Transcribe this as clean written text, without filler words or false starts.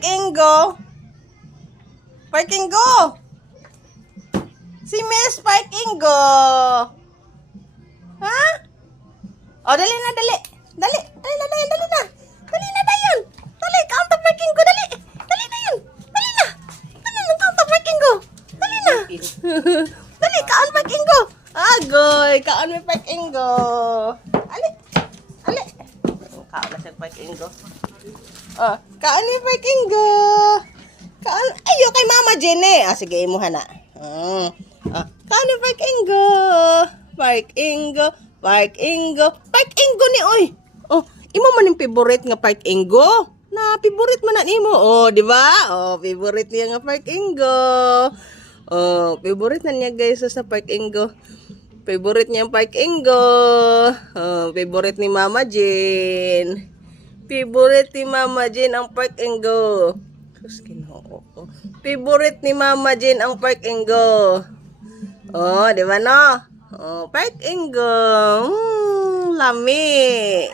Park Ingo. Park Ingo. Si Miss Park Ingo. Ha? Oh, dali na, dali. Dali na. Dali na dayon. Dali, kaunta Park Ingo, dali. Dali na yun. Dali na. Dali na, kaunta Park Ingo. Dali na. Dali, kaon Park Ingo. Agoy, kaon may Park Ingo. Ali. Kaon na siya Park Ingo. Oh, kaon may Park Ingo. Kaon, ayo kay Mama Jenny. Ah, sige, imuha na. Kaon may Park Ingo. Park Ingo ni oy. Oh, imo man yung favorite nga Park Ingo. Na favorite man na nimo. Oh, di ba? Oh, favorite niya nga Park Ingo. Oh, favorite na niya guys sa Park Ingo. Favorite niya ang Park Ingo. Oh, favorite ni Mama Jane. Favorite ni Mama Jane ang Park Ingo. Favorite ni Mama Jane ang Park Ingo. Oh, di ba no? Oh, Park Ingo. Lami.